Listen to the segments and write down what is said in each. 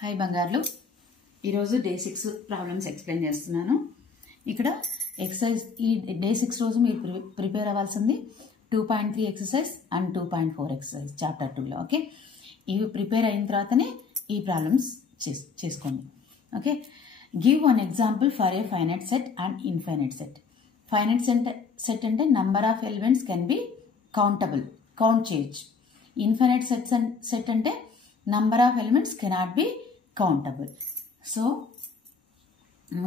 Hi బంగారులు, ఈరోజు day 6 problems explain చేస్తున్నాను. ఇక్కడ ఎక్సర్సైజ్ ఈ డే 6 రోజు మీరు ప్రిపేర్ అవ్వాల్సింది 2.3 ఎక్సర్సైజ్ అండ్ 2.4 ఎక్సర్సైజ్ చాప్టర్ 2లో. ఓకే, ఇవి ప్రిపేర్ అయిన తర్వాతనే ఈ ప్రాబ్లమ్స్ చేసుకోండి. Okay, give one example for a finite set and infinite set. Finite set అంటే number of elements can be countable, count చేయొచ్చు. ఇన్ఫైనైట్ సెట్ అంటే number of elements cannot be countable. So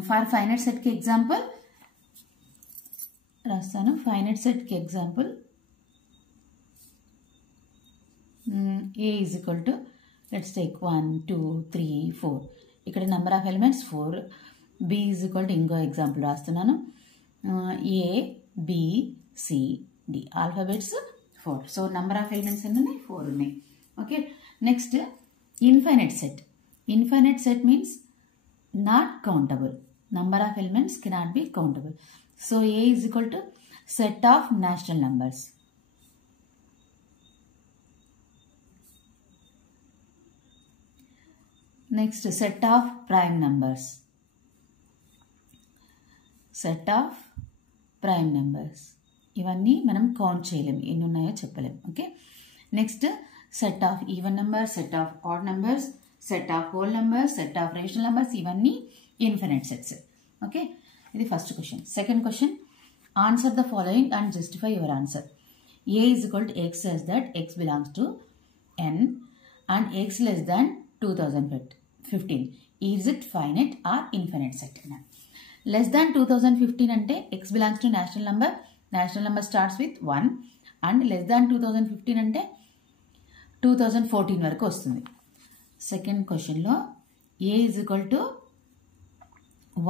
for finite set ki example rastanu. Finite set ki example a is equal to, let's take 1 2 3 4. ikkada number of elements 4. b is equal to ingo example rastunanu, a b c d alphabets 4. so number of elements enni 4 unnai. Okay, next infinite set. Infinite set means not countable. Number of elements cannot be countable. So a is equal to set of natural numbers. Next, set of prime numbers. Set of prime numbers. ఇవన్నీ మనం count చేయలేం, ఎన్ని ఉన్నాయో చెప్పలేం. Okay, next set of even numbers, set of odd numbers, set of whole numbers, set of rational numbers, ఇవన్నీ infinite sets. Okay, ఇది first question. Second question, answer the following and justify your answer. a is equal to x says that x belongs to n and x less than 2015. Is it finite or infinite set? Less than 2015 అంటే x belongs to natural number. Natural number starts with 1 and less than 2015 అంటే 2014 వరకు వస్తుంది. Second క్వశ్చన్లో A is equal to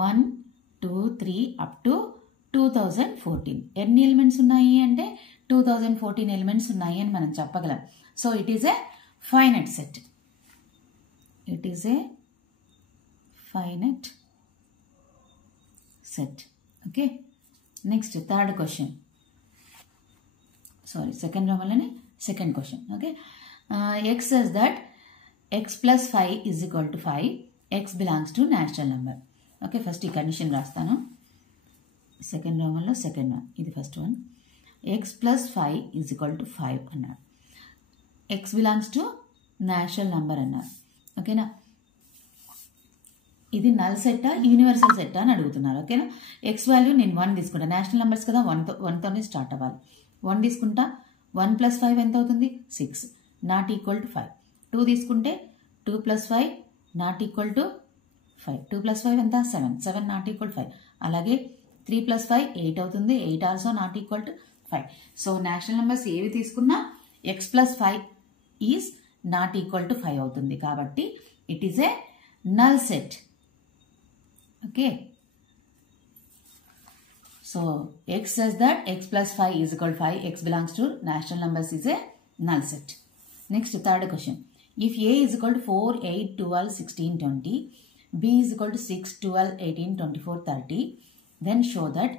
1 2 3 up to 2014. ఎన్ని elements ఉన్నాయి అంటే 2014 elements ఉన్నాయి అని మనం చెప్పగలం. So it is a finite set. It is a finite set. Okay, next third question, sorry second రోమన్లోనే second question. Okay, x says that x plus 5 is equal to 5. x belongs to natural number. Okay, first ఈ condition రాస్తాను. Second రోమన్లో second one, ఇది first one. x plus 5 is equal to 5 అన్నారు. x belongs to natural number అన్నారు. ఓకేనా, ఇది null సెట్టా universal సెట్టా అని అడుగుతున్నారు. ఓకేనా, x వాల్యూ నేను 1 తీసుకుంటా. నేషనల్ నెంబర్స్ కదా, 1తోనే స్టార్ట్ అవ్వాలి. 1 తీసుకుంటా. 1 plus 5 ఎంత అవుతుంది? 6. Not equal to 5. 2 తీసుకుంటే 2 plus 5 not equal to 5. 2 plus 5 ఎంత? 7. 7 నాట్ ఈక్వల్ 5. అలాగే 3 plus 5 8 అవుతుంది. 8 also not equal to 5. So national numbers ఏవి తీసుకున్నా x plus 5 is not equal to 5 అవుతుంది. కాబట్టి it is A null set. Okay, so x says that x plus 5 is equal to 5. x belongs to natural numbers is a null set. Next, third question. If a is equal to 4, 8, 12, 16, 20, b is equal to 6, 12, 18, 24, 30, then show that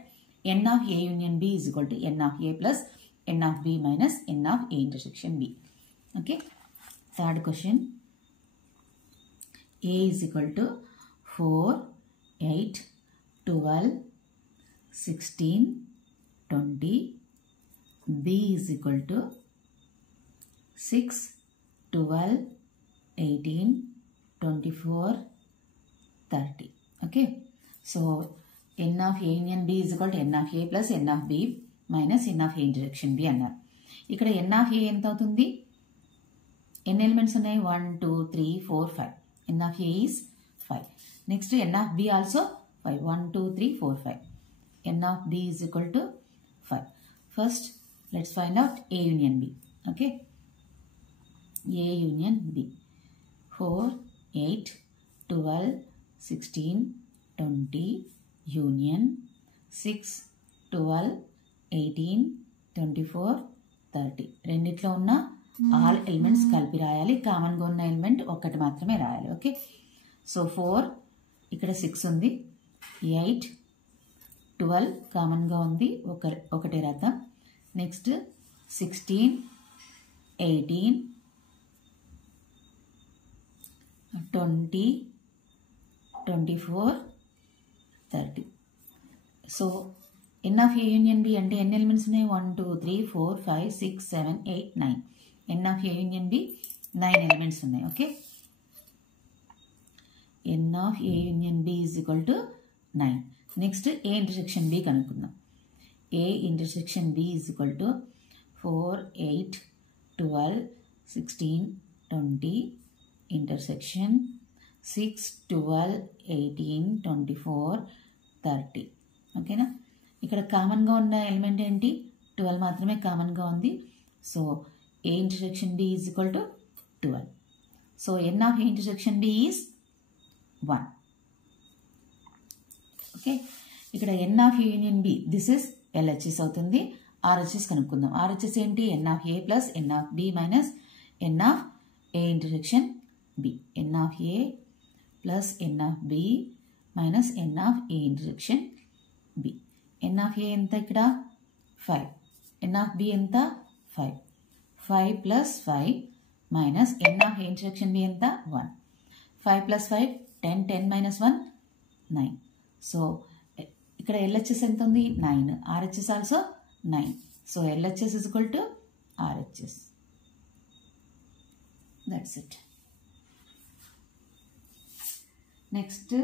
n of a union b is equal to n of a plus n of b minus n of a intersection b. Okay, third question. a is equal to 4, 8, 12, 16, 20, b is equal to 6, 12, 18, 24, 30. Okay, so n of a union b is equal to n of a plus n of b minus n of a intersection b అన్నారు. ఇక్కడ n of a ఎంత అవుతుంది? ఎన్ని elements ఉన్నాయి? 1 2 3 4 5. n of a is 5. Next n of b also 5. 1 2 3 4 5. n of b is equal to 5. First, let's find out a union b. Okay, a union b. 4, 8, 12, 16, 20, union 6, 12, 18, 24, 30. రెండిట్లో ఉన్న all elements కలిపి రాయాలి. కామన్గా ఉన్న ఎలిమెంట్ ఒక్కటి మాత్రమే రాయాలి. ఓకే, సో 4, ఇక్కడ 6 ఉంది. 8, 12 కామన్గా ఉంది, ఒకటే రాద్దాం. Next 16, 18, 20, 24, 30. So n of A union B అంటే ఎన్ని ఎలిమెంట్స్ ఉన్నాయి? 1 2 3 4 5 6 7 8 9. n of A union B 9 elements ఉన్నాయి. Okay, n of A union B is equal to 9. Next A intersection B కనుక్కుందాం. A intersection B is equal to 4 8 12 16 20 intersection 6 12 18 24 30. ఓకేనా? ఇక్కడ కామన్గా ఉన్న element ఏంటి? 12 మాత్రమే కామన్గా ఉంది. So A intersection B is equal to 12. So n of A intersection B is 1. Okay, ఇక్కడ n of A union B, this is LHS అవుతుంది. RHS కనుక్కుందాం. RHS ఏంటి? n of A plus n of B minus n of A intersection B. n of A plus n of B minus n of A intersection B. n of A ఎంత ఇక్కడ? 5. n of B ఎంత? 5. 5 plus 5 minus n of A intersection B ఎంత? 1. 5 plus 5 10, 10 minus 1 9. So ఇక్కడ LHS ఎంత ఉంది? 9. RHS also 9. So LHS is equal to RHS. That's it. Next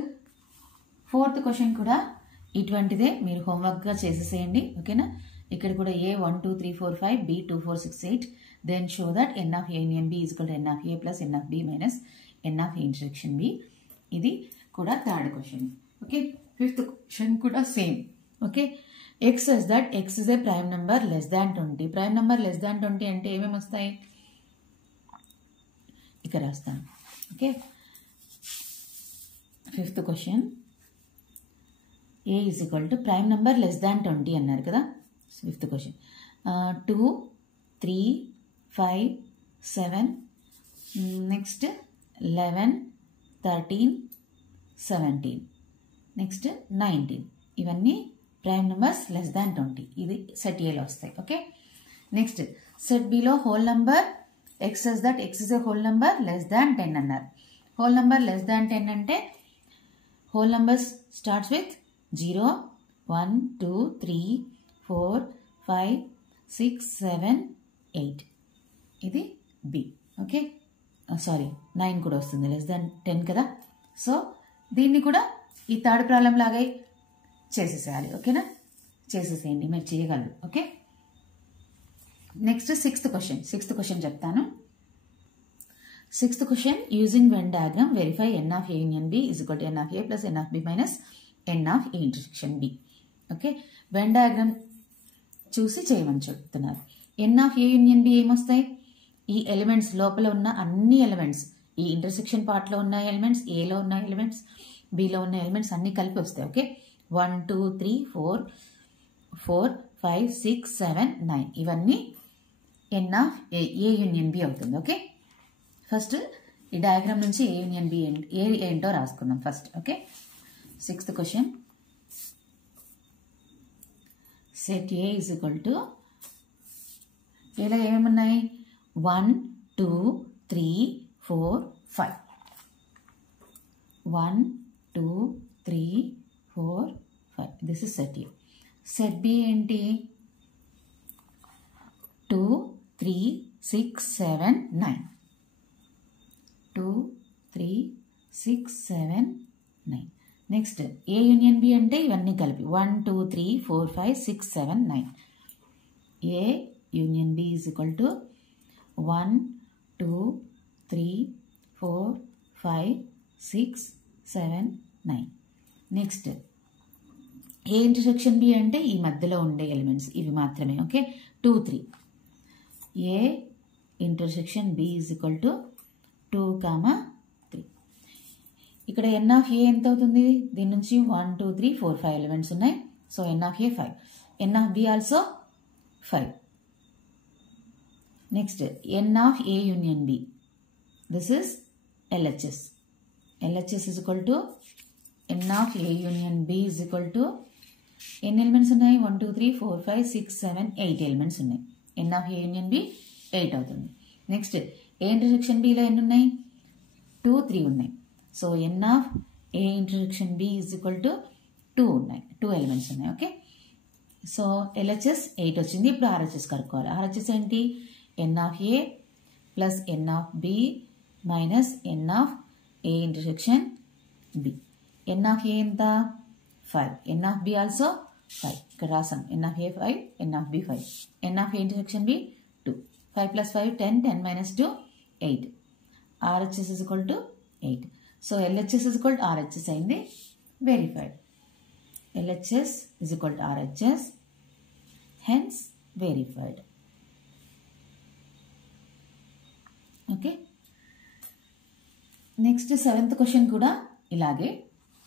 4th question కూడా ఇటువంటిదే, మీరు హోంవర్క్గా చేసేసేయండి. ఓకేనా? ఇక్కడ కూడా A 1 2 3 4 5 B 2 4 6 8. Then show that n of A union B is equal to n of A plus n of B minus n of A intersection B. ఇది కూడా 3rd question. Okay, 5th question కూడా same. Okay, x says that x is a prime number less than 20. Prime number less than 20 అంటే ఏమేమి వస్తాయి? ఇక్కడ రాస్తాను. Okay, 5th question A is equal to prime number less than 20 అన్నారు కదా. 5th question 2 3 5 7 next 11 13 17 next 19. ఇవన్నీ prime numbers less than 20. ఇది set ఏలో వస్తాయి. Okay, next set below whole number x says that x is a whole number less than 10 అన్నారు. Whole number less than 10 అంటే whole numbers starts with 0 1 2 3 4 5 6 7 8. ఇది B. Okay, sorry 9 కూడా వస్తుంది, less than 10 కదా. So దీన్ని కూడా ఈ 3rd ప్రాబ్లం లాగే చేసేసేయాలి. ఓకేనా? చేసేసేయండి, మీరు చేయగలరు. Okay, next 6th question. 6th question చెప్తాను. 6th question using Venn diagram verify n of A union B is equal to n of A plus n of B minus n of A intersection B. Okay, Venn diagram చూసి చేయమని చెప్తున్నారు. n of A union B ఏమొస్తాయి? ఈ elements లోపల ఉన్న అన్ని elements, ఈ intersection పార్ట్లో ఉన్న ఎలిమెంట్స్, ఏలో ఉన్న ఎలిమెంట్స్, బిలో ఉన్న ఎలిమెంట్స్ అన్నీ కలిపి వస్తాయి. ఓకే, 1 2 3 4 4 5 6 7 9. ఇవన్నీ n of A union B అవుతుంది. ఓకే, ఫస్ట్ ఈ డయాగ్రామ్ నుంచి A union B ఏంటో రాసుకుందాం first. Okay, 6th question set A is equal to ఏలో ఏమేమి ఉన్నాయి? 1 2 3 4 5. 1 2 3 4 5. This is set A. Set B ఏంటి? 2 3 6 7 9. 2 3 6 7 9. నెక్స్ట్ A union B అంటే ఇవన్నీ కలిపి 1 2 3 4 5 6 7 9. A union B is equal to 1 2 3 4 5 6 7 9. Next A intersection B అంటే ఈ మధ్యలో ఉండే ఎలిమెంట్స్ ఇవి మాత్రమే. Okay, 2 3. A intersection B is equal to 2, 3. ఇక్కడ n of A ఎంత అవుతుంది? దీని నుంచి 1 2 3 4 5 ఎలిమెంట్స్ ఉన్నాయి. So n of A 5. n of B also 5. Next n of A union B. This is LHS. LHS is equal to n of A union B is equal to ఎన్ని elements ఉన్నాయి? 1 2 3 4 5 6 7 8 elements ఉన్నాయి. n of A union B 8 అవుతుంది. Next A intersection Bలో ఎన్ని ఉన్నాయి? 2, 3 ఉన్నాయి. So n of A intersection B is equal to 2 ఉన్నాయి, 2 elements ఉన్నాయి. Okay, so LHS 8 వచ్చింది. ఇప్పుడు ఆర్హెచ్ఎస్ కనుక్కోవాలి. ఆర్హెచ్ఎస్ ఏంటి? N of A plus n of B minus n of A intersection B. N of A ఎంత? 5. N of B also 5. ఇక్కడ రాసాం. N of A 5, n of B 5. N of A intersection B 2. 5 plus 5 10, 10 minus 2 8. RHS is equal to 8. So LHS is equal to RHS అయింది, verified. LHS is equal to RHS, hence verified. Okay, next 7th question కూడా ఇలాగే.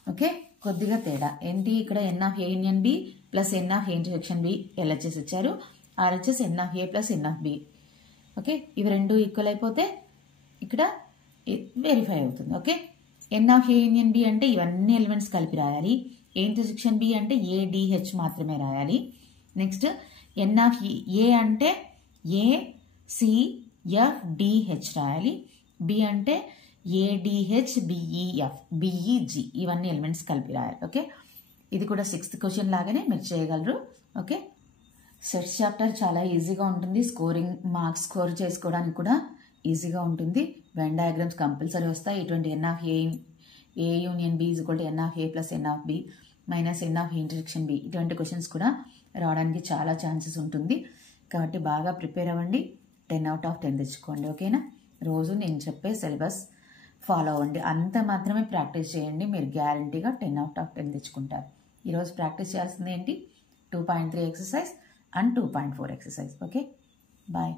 Okay, కొద్దిగా తేడా ఏంటి? ఇక్కడ n of A union B plus n of A intersection B LHS ఇచ్చారు. RHS n of A plus n of B. Okay, ఇవి రెండు equal అయిపోతే ఇక్కడ వెరిఫై అవుతుంది. Okay, n of A union B అంటే ఇవన్నీ ఎలిమెంట్స్ కలిపి రాయాలి. ఏ ఇంటర్సెక్షన్ బి అంటే ఏడిహెచ్ మాత్రమే రాయాలి. నెక్స్ట్ ఎన్ ఆఫ్ ఏ అంటే ఏసిఎఫ్డిహెచ్ రాయాలి. బి అంటే ఏడిహెచ్ బిఈఎఫ్ బిఈజి, ఇవన్నీ ఎలిమెంట్స్ కలిపి రాయాలి. ఓకే, ఇది కూడా 6th క్వశ్చన్ లాగానే మీరు చేయగలరు. ఓకే, సెట్స్ చాప్టర్ చాలా ఈజీగా ఉంటుంది. స్కోరింగ్ మార్క్స్ స్కోర్ చేసుకోవడానికి కూడా ఈజీగా ఉంటుంది. వెన్ డయాగ్రామ్స్ కంపల్సరీ వస్తాయి. ఇటువంటి n of A union B is equal to n of A plus n of B minus n of A intersection B, ఇటువంటి క్వశ్చన్స్ కూడా రావడానికి చాలా ఛాన్సెస్ ఉంటుంది. కాబట్టి బాగా ప్రిపేర్ అవ్వండి. 10 out of 10 తెచ్చుకోండి. ఓకేనా? రోజు నేను చెప్పే సిలబస్ ఫాలో అవ్వండి. అంత మాత్రమే ప్రాక్టీస్ చేయండి, మీరు గ్యారంటీగా 10 out of 10 తెచ్చుకుంటారు. ఈరోజు ప్రాక్టీస్ చేయాల్సింది ఏంటి? 2.3 exercise and 2.4 exercise. Okay, bye.